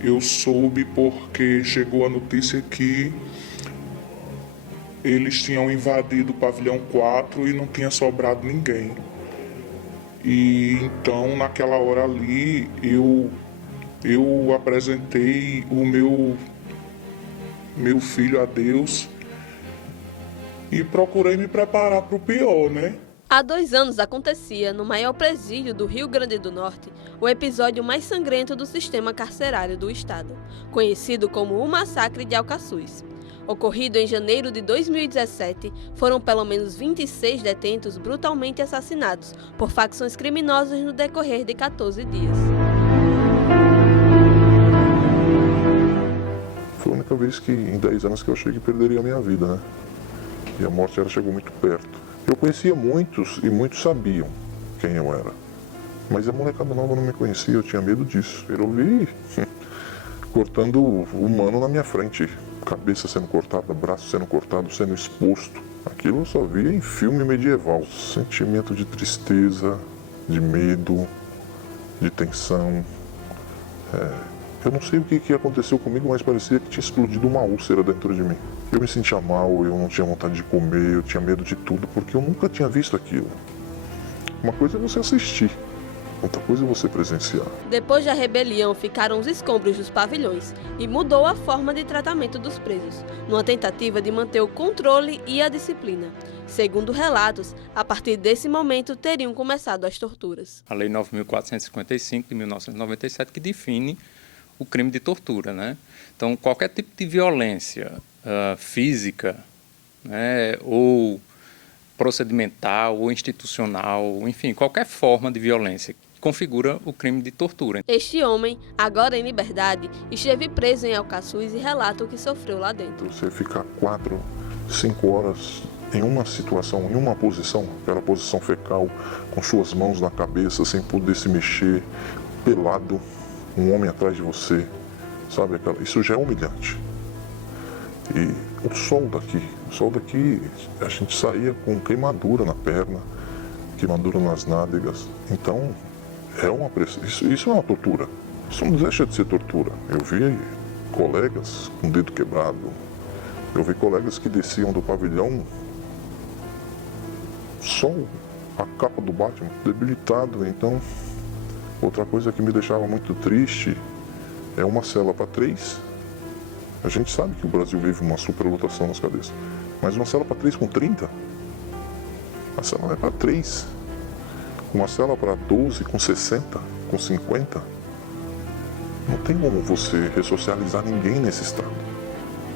Eu soube porque chegou a notícia que eles tinham invadido o pavilhão 4 e não tinha sobrado ninguém. E então, naquela hora ali, eu apresentei o meu filho a Deus e procurei me preparar para o pior, né? Há 2 anos acontecia, no maior presídio do Rio Grande do Norte, o episódio mais sangrento do sistema carcerário do estado, conhecido como o Massacre de Alcaçuz. Ocorrido em janeiro de 2017, foram pelo menos 26 detentos brutalmente assassinados por facções criminosas no decorrer de 14 dias. Foi a única vez que em 10 anos que eu achei que perderia a minha vida, né? E a morte ela chegou muito perto. Eu conhecia muitos e muitos sabiam quem eu era. Mas a molecada nova não me conhecia, eu tinha medo disso. Eu vi cortando humano na minha frente. Cabeça sendo cortada, braço sendo cortado, sendo exposto. Aquilo eu só via em filme medieval. Sentimento de tristeza, de medo, de tensão. Eu não sei o que aconteceu comigo, mas parecia que tinha explodido uma úlcera dentro de mim. Eu me sentia mal, eu não tinha vontade de comer, eu tinha medo de tudo, porque eu nunca tinha visto aquilo. Uma coisa é você assistir, outra coisa é você presenciar. Depois da rebelião, ficaram os escombros dos pavilhões e mudou a forma de tratamento dos presos, numa tentativa de manter o controle e a disciplina. Segundo relatos, a partir desse momento teriam começado as torturas. A Lei 9.455 de 1997 que define o crime de tortura, né? Então, qualquer tipo de violência física, né, ou procedimental, ou institucional, enfim, qualquer forma de violência configura o crime de tortura. Este homem, agora em liberdade, esteve preso em Alcaçuz e relata o que sofreu lá dentro. Você ficar 4, 5 horas em uma situação, em uma posição, aquela posição fecal, com suas mãos na cabeça, sem poder se mexer, pelado, um homem atrás de você, sabe? Isso já é humilhante. E o sol daqui, a gente saía com queimadura na perna, queimadura nas nádegas. Então, isso é uma tortura. Isso não deixa de ser tortura. Eu vi colegas com o dedo quebrado. Eu vi colegas que desciam do pavilhão só a capa do Batman, debilitado. Então, outra coisa que me deixava muito triste é uma cela para 3. A gente sabe que o Brasil vive uma superlotação nas cadeias, mas uma cela para 3 com 30, a cela é para 3. Uma cela para 12 com 60, com 50. Não tem como você ressocializar ninguém nesse estado.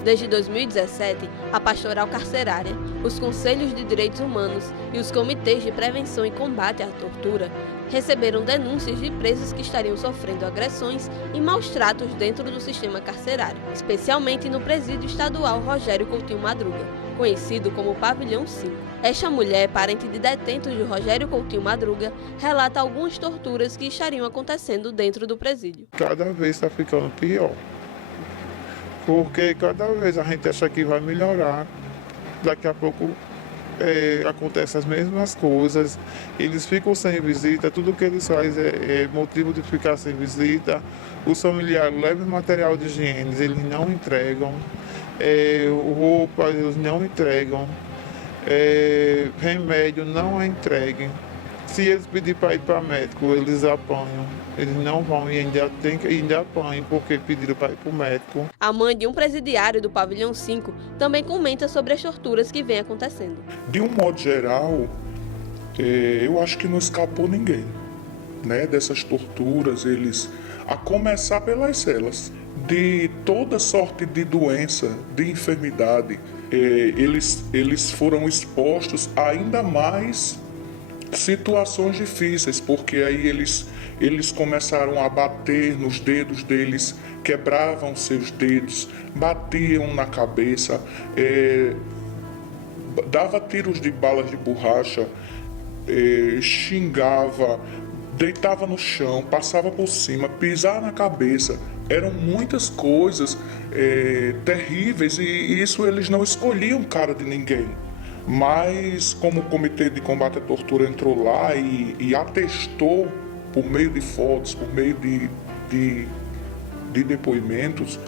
Desde 2017, a Pastoral Carcerária, os Conselhos de Direitos Humanos e os Comitês de Prevenção e Combate à Tortura receberam denúncias de presos que estariam sofrendo agressões e maus-tratos dentro do sistema carcerário, especialmente no presídio estadual Rogério Coutinho Madruga, conhecido como Pavilhão 5. Esta mulher, parente de detentos de Rogério Coutinho Madruga, relata algumas torturas que estariam acontecendo dentro do presídio. Cada vez está ficando pior. Porque cada vez a gente acha que vai melhorar, daqui a pouco acontecem as mesmas coisas, eles ficam sem visita, tudo que eles fazem é motivo de ficar sem visita, os familiares levam material de higiene, eles não entregam, roupa eles não entregam, remédio não é entregue. Se eles pedirem para ir para médico, eles apanham. Eles não vão e ainda apanham porque pediram para ir para o médico. A mãe de um presidiário do Pavilhão 5 também comenta sobre as torturas que vêm acontecendo. De um modo geral, eu acho que não escapou ninguém, né, dessas torturas, a começar pelas celas. De toda sorte de doença, de enfermidade, eles foram expostos a ainda mais situações difíceis, porque aí eles começaram a bater nos dedos deles, quebravam seus dedos, batiam na cabeça, dava tiros de balas de borracha, xingava, deitava no chão, passava por cima, pisava na cabeça. Eram muitas coisas terríveis e isso eles não escolhiam cara de ninguém. Mas como o Comitê de Combate à Tortura entrou lá e atestou por meio de fotos, por meio de de depoimentos,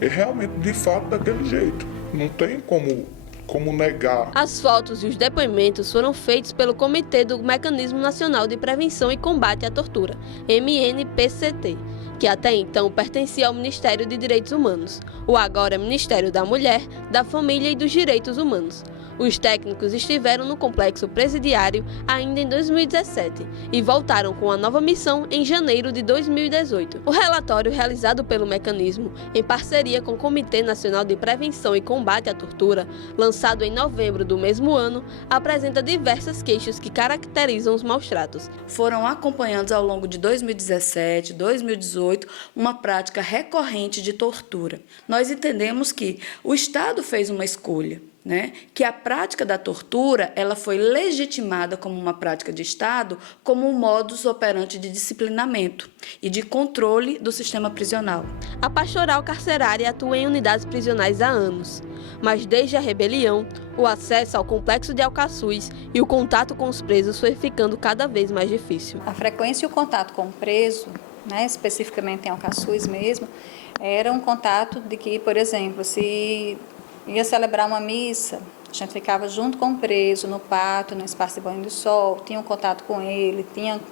é realmente de fato daquele jeito. Não tem como negar. As fotos e os depoimentos foram feitos pelo Comitê do Mecanismo Nacional de Prevenção e Combate à Tortura, MNPCT, que até então pertencia ao Ministério de Direitos Humanos, o agora Ministério da Mulher, da Família e dos Direitos Humanos. Os técnicos estiveram no complexo presidiário ainda em 2017 e voltaram com a nova missão em janeiro de 2018. O relatório realizado pelo mecanismo, em parceria com o Comitê Nacional de Prevenção e Combate à Tortura, lançado em novembro do mesmo ano, apresenta diversas queixas que caracterizam os maus-tratos. Foram acompanhados ao longo de 2017, 2018, uma prática recorrente de tortura. Nós entendemos que o Estado fez uma escolha, que a prática da tortura ela foi legitimada como uma prática de Estado, como um modus operandi de disciplinamento e de controle do sistema prisional. A pastoral carcerária atua em unidades prisionais há anos, mas desde a rebelião, o acesso ao complexo de Alcaçuz e o contato com os presos foi ficando cada vez mais difícil. A frequência e o contato com o preso, especificamente em Alcaçuz mesmo, era um contato de que, por exemplo, se ia celebrar uma missa, a gente ficava junto com o preso, no pátio, no espaço de banho de sol, tinha um contato com ele,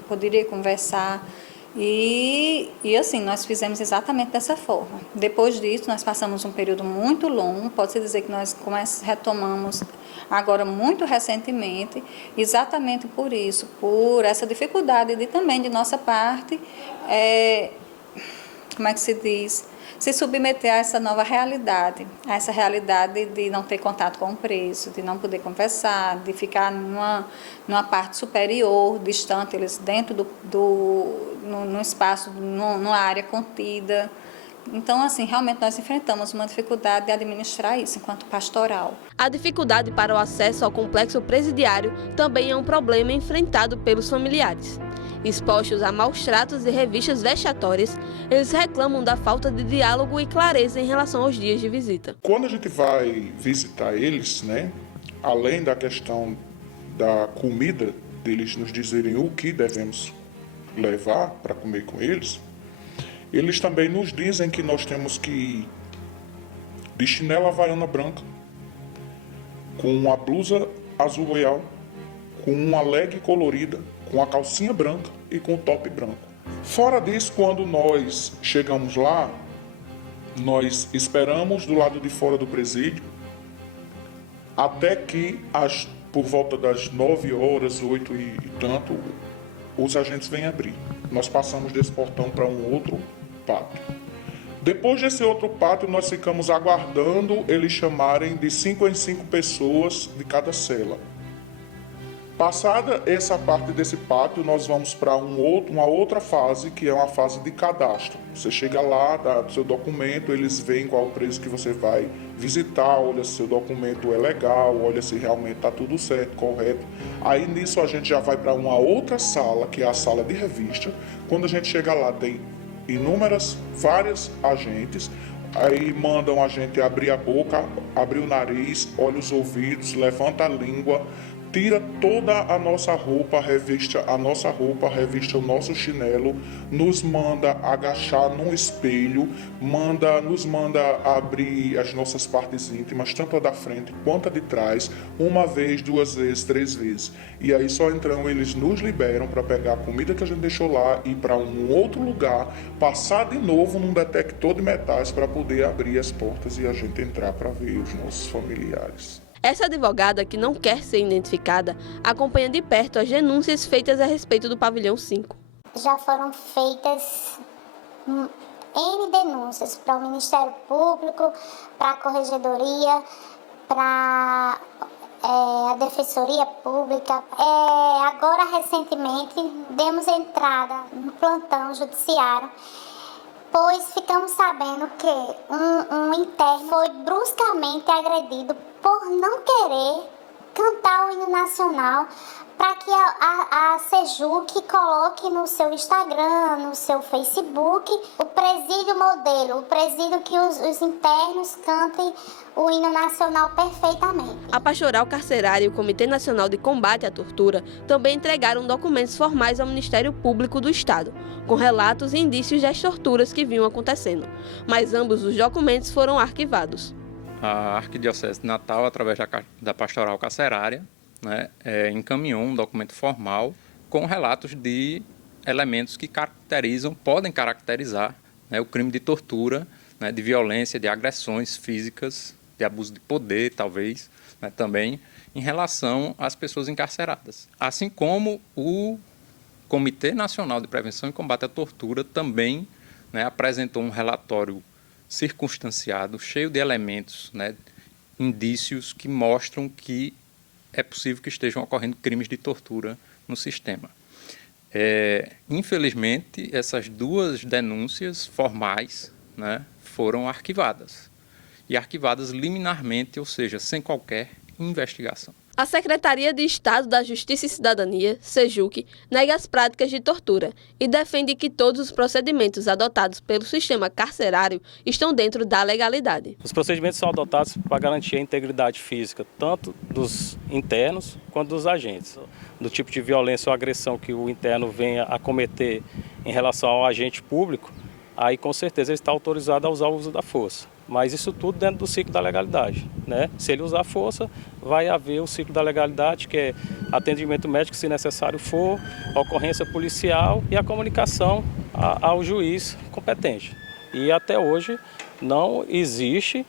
poderia conversar. E assim, nós fizemos exatamente dessa forma. Depois disso, nós passamos um período muito longo, pode-se dizer que nós retomamos agora muito recentemente, exatamente por isso, por essa dificuldade também de nossa parte, se submeter a essa nova realidade, a essa realidade de não ter contato com o preso, de não poder conversar, de ficar numa parte superior, distante, eles dentro no espaço, numa área contida. Então, assim, realmente nós enfrentamos uma dificuldade de administrar isso enquanto pastoral. A dificuldade para o acesso ao complexo presidiário também é um problema enfrentado pelos familiares. Expostos a maus-tratos e revistas vexatórias, eles reclamam da falta de diálogo e clareza em relação aos dias de visita. Quando a gente vai visitar eles, além da questão da comida, deles nos dizerem o que devemos levar para comer com eles também nos dizem que nós temos que ir de chinela havaiana branca, com uma blusa azul royal, com uma leg colorida, com a calcinha branca e com o top branco. Fora disso, quando nós chegamos lá, nós esperamos do lado de fora do presídio até que, por volta das 9 horas, 8 e tanto, os agentes vêm abrir. Nós passamos desse portão para um outro pátio. Depois desse outro pátio, nós ficamos aguardando eles chamarem de 5 em 5 pessoas de cada cela. Passada essa parte desse pátio, nós vamos para uma outra fase, que é uma fase de cadastro. Você chega lá, dá o seu documento, eles veem qual o preso que você vai visitar, olha se seu documento é legal, olha se realmente está tudo certo, correto. Aí nisso a gente já vai para uma outra sala, que é a sala de revista. Quando a gente chega lá, tem várias agentes. Aí mandam a gente abrir a boca, abrir o nariz, olha os ouvidos, levanta a língua, tira toda a nossa roupa, revista o nosso chinelo, nos manda agachar num espelho, nos manda abrir as nossas partes íntimas, tanto a da frente quanto a de trás, uma vez, 2 vezes, 3 vezes. E aí só então eles nos liberam para pegar a comida que a gente deixou lá e ir para um outro lugar, passar de novo num detector de metais para poder abrir as portas e a gente entrar para ver os nossos familiares. Essa advogada, que não quer ser identificada, acompanha de perto as denúncias feitas a respeito do pavilhão 5. Já foram feitas N denúncias para o Ministério Público, para a Corregedoria, para a Defensoria Pública. Agora, recentemente, demos entrada no plantão judiciário, pois ficamos sabendo que um interno foi bruscamente agredido por não querer cantar o hino nacional para que a Sejuc coloque no seu Instagram, no seu Facebook, o presídio modelo, o presídio que os internos cantem o hino nacional perfeitamente. A Pastoral Carcerária e o Comitê Nacional de Combate à Tortura também entregaram documentos formais ao Ministério Público do Estado, com relatos e indícios das torturas que vinham acontecendo, mas ambos os documentos foram arquivados. A Arquidiocese de Natal, através da Pastoral Carcerária, encaminhou um documento formal com relatos de elementos que podem caracterizar o crime de tortura, de violência, de agressões físicas, de abuso de poder, talvez, também, em relação às pessoas encarceradas. Assim como o Comitê Nacional de Prevenção e Combate à Tortura também apresentou um relatório circunstanciado, cheio de elementos, indícios que mostram que é possível que estejam ocorrendo crimes de tortura no sistema. Infelizmente, essas duas denúncias formais foram arquivadas. E arquivadas liminarmente, ou seja, sem qualquer investigação. A Secretaria de Estado da Justiça e Cidadania, SEJUC, nega as práticas de tortura e defende que todos os procedimentos adotados pelo sistema carcerário estão dentro da legalidade. Os procedimentos são adotados para garantir a integridade física, tanto dos internos quanto dos agentes. Do tipo de violência ou agressão que o interno venha a cometer em relação ao agente público, aí com certeza ele está autorizado a usar o uso da força. Mas isso tudo dentro do ciclo da legalidade, Se ele usar força, vai haver o ciclo da legalidade, que é atendimento médico se necessário for, ocorrência policial e a comunicação ao juiz competente. E até hoje não existe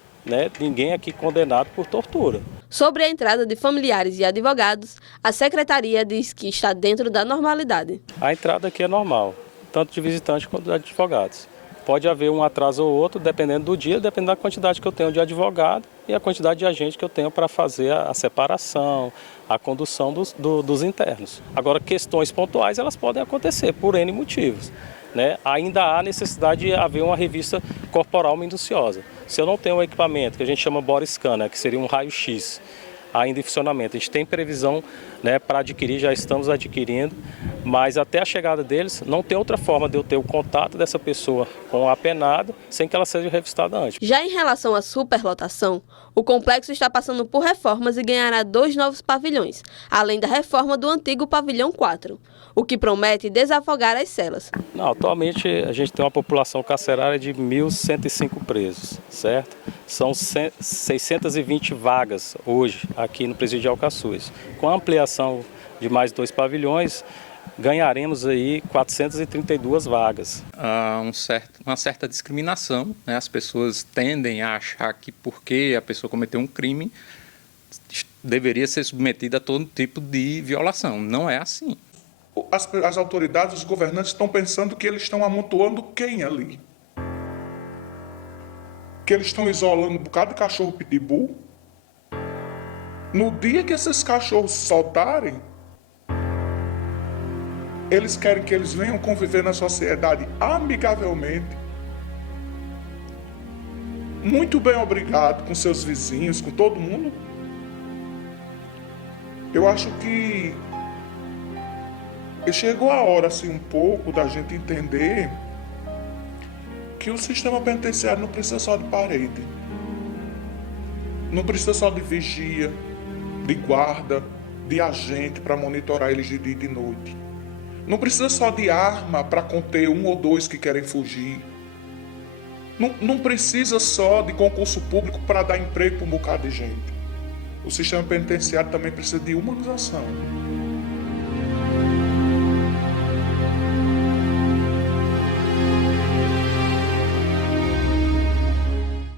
ninguém aqui condenado por tortura. Sobre a entrada de familiares e advogados, a Secretaria diz que está dentro da normalidade. A entrada aqui é normal, tanto de visitantes quanto de advogados. Pode haver um atraso ou outro, dependendo do dia, dependendo da quantidade que eu tenho de advogado e a quantidade de agente que eu tenho para fazer a separação, a condução dos internos. Agora, questões pontuais, elas podem acontecer por N motivos. Ainda há necessidade de haver uma revista corporal minuciosa. Se eu não tenho um equipamento que a gente chama body scanner, que seria um raio-x, ainda em funcionamento, a gente tem previsão para adquirir, já estamos adquirindo, mas até a chegada deles não tem outra forma de eu ter o contato dessa pessoa com o apenado sem que ela seja revistada antes. Já em relação à superlotação, o complexo está passando por reformas e ganhará 2 novos pavilhões, além da reforma do antigo pavilhão 4, o que promete desafogar as celas. Não, atualmente a gente tem uma população carcerária de 1.105 presos, certo? São 620 vagas hoje aqui no presídio de Alcaçuz. Com a ampliação de mais 2 pavilhões, ganharemos aí 432 vagas. Há uma certa discriminação, As pessoas tendem a achar que porque a pessoa cometeu um crime, deveria ser submetida a todo tipo de violação. Não é assim. As autoridades, os governantes estão pensando que eles estão amontoando quem ali? Que eles estão isolando um bocado de cachorro pitbull? No dia que esses cachorros soltarem, eles querem que eles venham conviver na sociedade amigavelmente, muito bem obrigado, com seus vizinhos, com todo mundo. Eu acho que chegou a hora, assim, um pouco, da gente entender que o sistema penitenciário não precisa só de parede. Não precisa só de vigia, de guarda, de agente para monitorar eles de dia e de noite. Não precisa só de arma para conter 1 ou 2 que querem fugir. Não precisa só de concurso público para dar emprego para um bocado de gente. O sistema penitenciário também precisa de humanização.